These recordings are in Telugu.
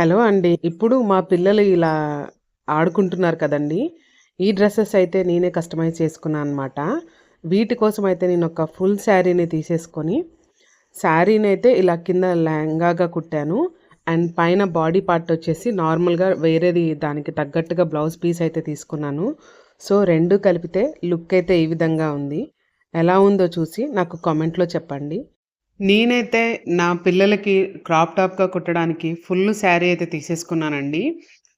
హలో అండి. ఇప్పుడు మా పిల్లలు ఇలా ఆడుకుంటున్నారు కదండీ! ఈ డ్రెసెస్ అయితే నేనే కస్టమైజ్ చేసుకున్నా అనమాట. వీటి కోసం అయితే నేనొక ఫుల్ శారీని తీసేసుకొని, శారీనైతే ఇలా కింద లెహంగాగా కుట్టాను. అండ్ పైన బాడీ పార్ట్ వచ్చేసి నార్మల్‌గా వేరేది దానికి తగ్గట్టుగా బ్లౌజ్ పీస్ అయితే తీసుకున్నాను. సో, 2 కలిపితే లుక్ అయితే ఈ విధంగా ఉంది. ఎలా ఉందో చూసి నాకు కామెంట్‌లో చెప్పండి. నేనైతే నా పిల్లలకి క్రాప్ టాప్‌గా కుట్టడానికి ఫుల్ శారీ అయితే తీసేసుకున్నానండి.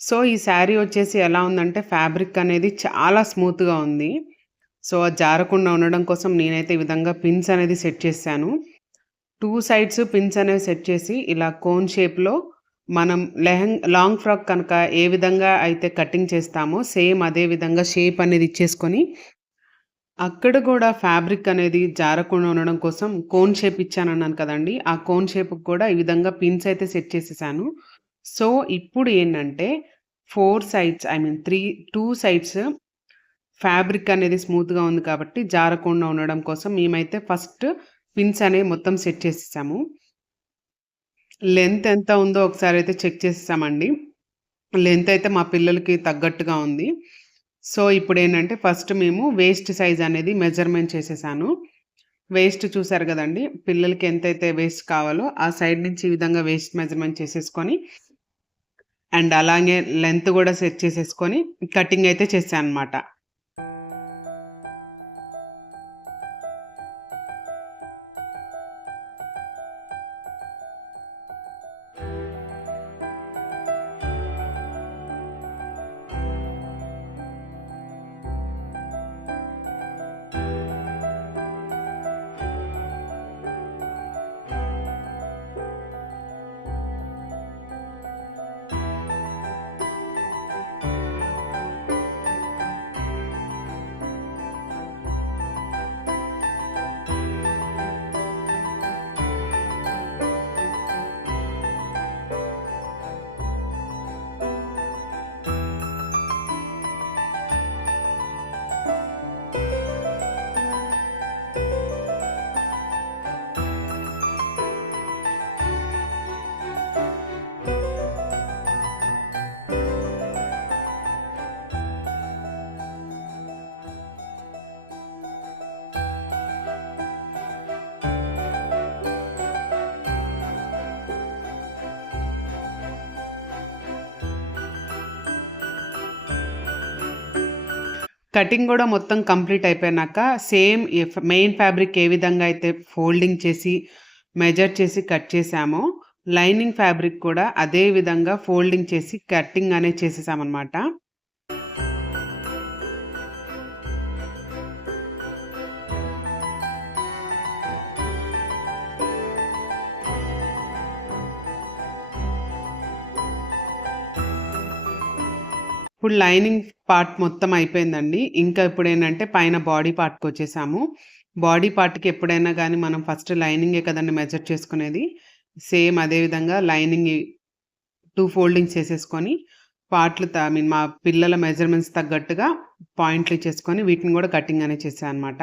సో, ఈ శారీ వచ్చేసి ఎలా ఉందంటే ఫ్యాబ్రిక్ అనేది చాలా స్మూత్‌గా ఉంది. సో, అది జారకుండా ఉండడం కోసం నేనైతే ఈ విధంగా పిన్స్ అనేది సెట్ చేశాను. 2 సైడ్స్ పిన్స్ అనేవి సెట్ చేసి ఇలా కోన్ షేప్‌లో మనం లాంగ్ ఫ్రాక్ కనుక ఏ విధంగా అయితే కటింగ్ చేస్తామో సేమ్ అదే విధంగా షేప్ అనేది ఇచ్చేసుకొని అక్కడ గూడా ఫ్యాబ్రిక్ అనేది జారకుండా ఉండడం కోసం కోన్ షేప్ ఇచ్చానన్నాను కదండీ! ఆ కోన్ షేప్‌కి కూడా ఈ విధంగా పిన్స్ అయితే సెట్ చేసేసాను. సో, ఇప్పుడు ఏంటంటే 4 sides I mean 2 sides fabric అనేది స్మూత్‌గా ఉంది కాబట్టి జారకుండా ఉండడం కోసం మేమైతే ఫస్ట్ పిన్స్ అనేవి మొత్తం సెట్ చేసేసాము. లెంత్ ఎంత ఉందో ఒకసారైతే చెక్ చేసేసామండి. లెంత్ అయితే మా పిల్లలకి తగ్గట్టుగా ఉంది. సో, ఇప్పుడేంటంటే ఫస్ట్ మేము వేస్ట్ సైజ్ అనేది మెజర్‌మెంట్ చేసేసాను. వేస్ట్ చూసారు గదండీ! పిల్లలకి ఎంతైతే వేస్ట్ కావాలో ఆ సైడ్ నుంచి ఈ విధంగా వేస్ట్ మెజర్‌మెంట్ చేసేసుకొని అండ్ అలాగే లెంత్ గూడా సెట్ చేసేసుకొని కటింగ్ అయితే చేశానన్నమాట. కటింగ్ గూడా మొత్తం కంప్లీట్ అయిపోయినాక సేమ్ మెయిన్ ఫ్యాబ్రిక్ ఏ విధంగా అయితే ఫోల్డింగ్ చేసి, మెజర్ చేసి కట్ చేసామో, లైనింగ్ ఫ్యాబ్రిక్ కూడా అదే విధంగా ఫోల్డింగ్ చేసి కటింగ్ అనేది చేసేసామనమాట. ఇప్పుడు లైనింగ్ పార్ట్ మొత్తం అయిపోయిందండి. ఇంకా ఇప్పుడేంటంటే పైన బాడీ పార్ట్‌కొచ్చేసాము. బాడీ పార్ట్‌కి ఎప్పుడైనా గానీ మనం ఫస్ట్ లైనింగే కదండీ మెజర్ చేసుకునేది. సేమ్ అదే విధంగా లైనింగ్ 2 ఫోల్డింగ్స్ చేసేసుకొని పార్ట్‌లు ఐ మీన్ మా పిల్లల మెజర్‌మెంట్స్ తగ్గట్టుగా పాయింట్లు ఇచ్చేసుకొని వీటిని గూడా కటింగ్ అనేది చేశా అనమాట.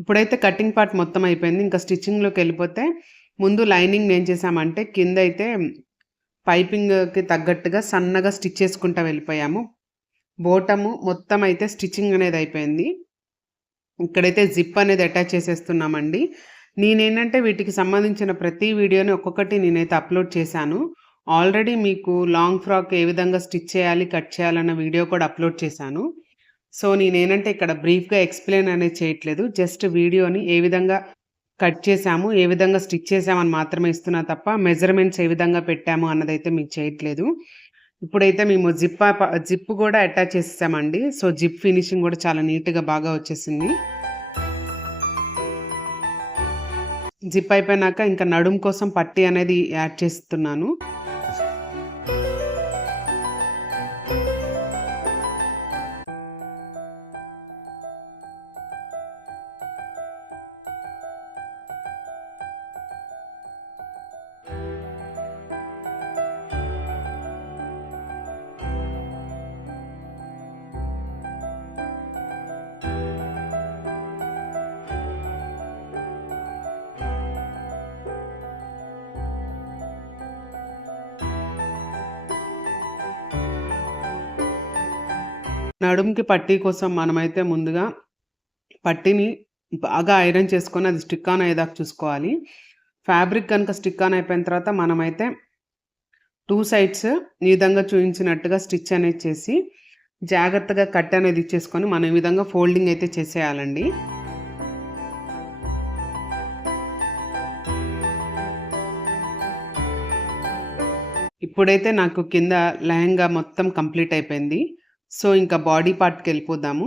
ఇప్పుడైతే కటింగ్ పార్ట్ మొత్తం అయిపోయింది. ఇంకా స్టిచ్చింగ్‌లోకెళ్ళిపోతే ముందు లైనింగ్‌ని ఏం చేశామంటే కిందయితే పైపింగ్‌కి తగ్గట్టుగా సన్నగా స్టిచ్ చేసుకుంటా వెళ్ళిపోయాము. బోటము మొత్తం అయితే స్టిచ్చింగ్ అనేది అయిపోయింది. ఇక్కడైతే జిప్ అనేది అటాచ్ చేసేస్తున్నామండి. నేనేంటంటే వీటికి సంబంధించిన ప్రతి వీడియోని ఒక్కొక్కటి నేనైతే అప్‌లోడ్ చేశాను. ఆల్రెడీ మీకు లాంగ్ ఫ్రాక్ ఏ విధంగా స్టిచ్ చేయాలి, కట్ చేయాలన్న వీడియో కూడా అప్‌లోడ్ చేశాను. సో, నేనేంటంటే ఇక్కడ బ్రీఫ్‌గా ఎక్స్‌ప్లెయిన్ అనేది చేయట్లేదు. జస్ట్ వీడియోని ఏ విధంగా కట్ చేశాము, ఏ విధంగా స్టిచ్ చేశామని మాత్రమే ఇస్తున్నా తప్ప, మెజర్‌మెంట్స్ ఏ విధంగా పెట్టాము అన్నదైతే మీకు చేయట్లేదు. ఇప్పుడైతే మేము జిప్ గూడా అటాచ్ చేసేసామండి. సో, జిప్ ఫినిషింగ్ గూడా చాలా నీట్‌గా బాగా వచ్చేసింది. జిప్ అయిపోయినాక ఇంకా నడుము కోసం పట్టీ అనేది యాడ్ చేస్తున్నాను. నడుముకి పట్టీ కోసం మనమైతే ముందుగా పట్టీని బాగా ఐరన్ చేసుకొని అది స్టిక్ ఆన్ అయ్యేదాకా చూసుకోవాలి. ఫ్యాబ్రిక్ గనుక స్టిక్ ఆన్ అయిపోయిన తర్వాత మనమైతే 2 సైడ్స్ ఈ విధంగా చూయించినట్టుగా స్టిచ్ అనేది చేసి, జాగ్రత్తగా కట్ అనేది ఇచ్చేసుకొని మనం ఈ విధంగా ఫోల్డింగ్ అయితే చేసేయాలండి. ఇప్పుడైతే నాకు కింద లెహంగా మొత్తం కంప్లీట్ అయిపోయింది. సో, ఇంకా బాడీ పార్ట్‌కెళ్ళిపోదాము.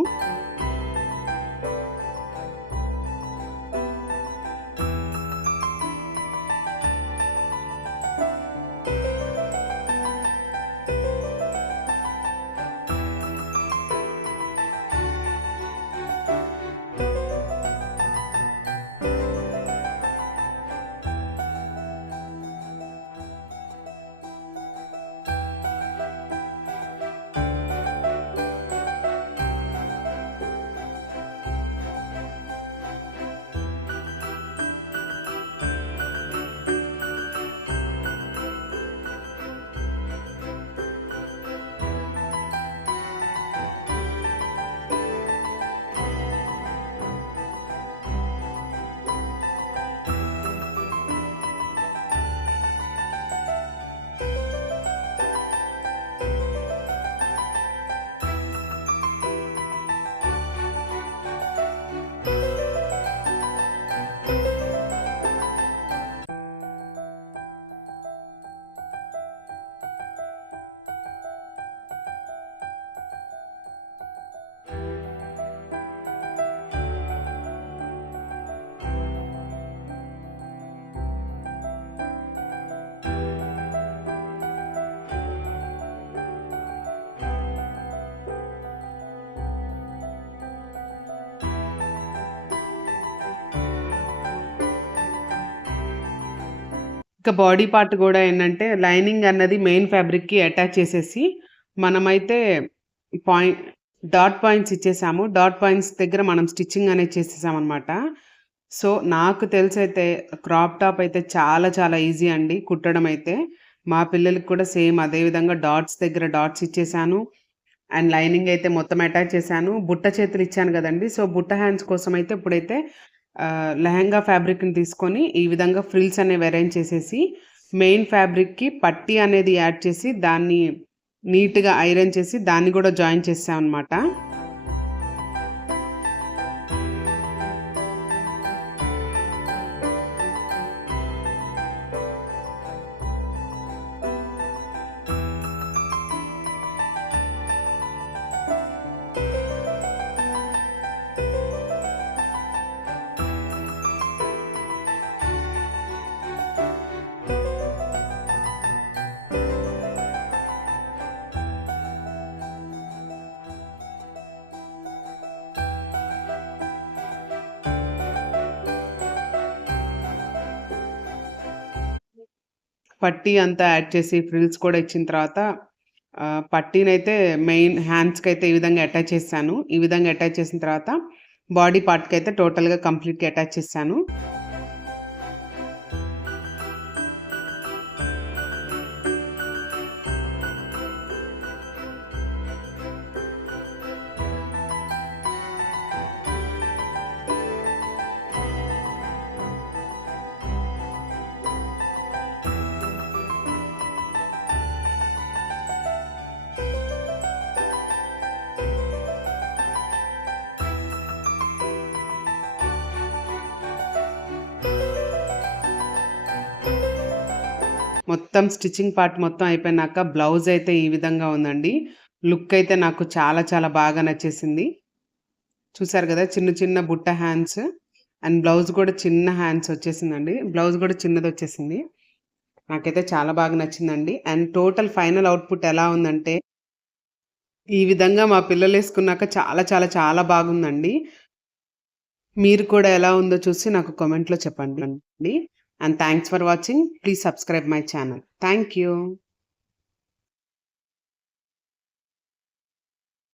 ఇక బాడీ పార్ట్ గూడా ఏంటంటే లైనింగ్ అన్నది మెయిన్ ఫ్యాబ్రిక్‌కి అటాచ్ చేసేసి, మనమైతే పాయి డాట్ పాయింట్స్ ఇచ్చేసాము. డాట్ పాయింట్స్ దగ్గర మనం స్టిచ్చింగ్ అనేది చేసేసామనమాట. సో, నాకు తెలిసైతే క్రాప్ టాప్ అయితే చాలా చాలా ఈజీ అండి కుట్టడం అయితే. మా పిల్లలకి కూడా సేమ్ అదే విధంగా డాట్స్ దగ్గర డాట్స్ ఇచ్చేసాను. అండ్ లైనింగ్ అయితే మొత్తం అటాచ్ చేశాను. బుట్ట చేతులు ఇచ్చాను గదండీ! సో, బుట్ట హ్యాండ్స్ కోసమైతే ఇప్పుడైతే లెహెంగా ఫ్యాబ్రిక్‌ని తీసుకొని ఈ విధంగా ఫ్రిల్స్ అనేవి అరేంజ్ చేసేసి, మెయిన్ ఫ్యాబ్రిక్‌కి పట్టీ అనేది యాడ్ చేసి, దాన్ని నీట్‌గా ఐరన్ చేసి, దాన్ని గూడా జాయిన్ చేసేసామనమాట. పట్టీ అంతా యాడ్ చేసి ఫ్రిల్స్ కూడా ఇచ్చిన తర్వాత పట్టీనైతే మెయిన్ హ్యాండ్స్‌కైతే ఈ విధంగా అటాచ్ చేశాను. ఈ విధంగా అటాచ్ చేసిన తర్వాత బాడీ పార్ట్‌కి అయితే టోటల్‌గా కంప్లీట్‌గా అటాచ్ చేశాను. మొత్తం స్టిచ్చింగ్ పార్ట్ మొత్తం అయిపోయినాక బ్లౌజ్ అయితే ఈ విధంగా ఉందండి. లుక్ అయితే నాకు చాలా చాలా బాగా నచ్చేసింది. చూసారు గదా! చిన్న చిన్న బుట్ట హ్యాండ్స్ అండ్ బ్లౌజ్ కూడా చిన్న హ్యాండ్స్ వచ్చేసిందండి. బ్లౌజ్ కూడా చిన్నదొచ్చేసింది. నాకైతే చాలా బాగా నచ్చిందండి. అండ్ టోటల్ ఫైనల్ అవుట్‌పుట్ ఎలా ఉందంటే, ఈ విధంగా మా పిల్లలేసుకున్నాక చాలా చాలా చాలా బాగుందండి. మీరు కూడా ఎలా ఉందో చూసి నాకు కామెంట్‌లో చెప్పండి. And thanks for watching. Please subscribe my channel. Thank you.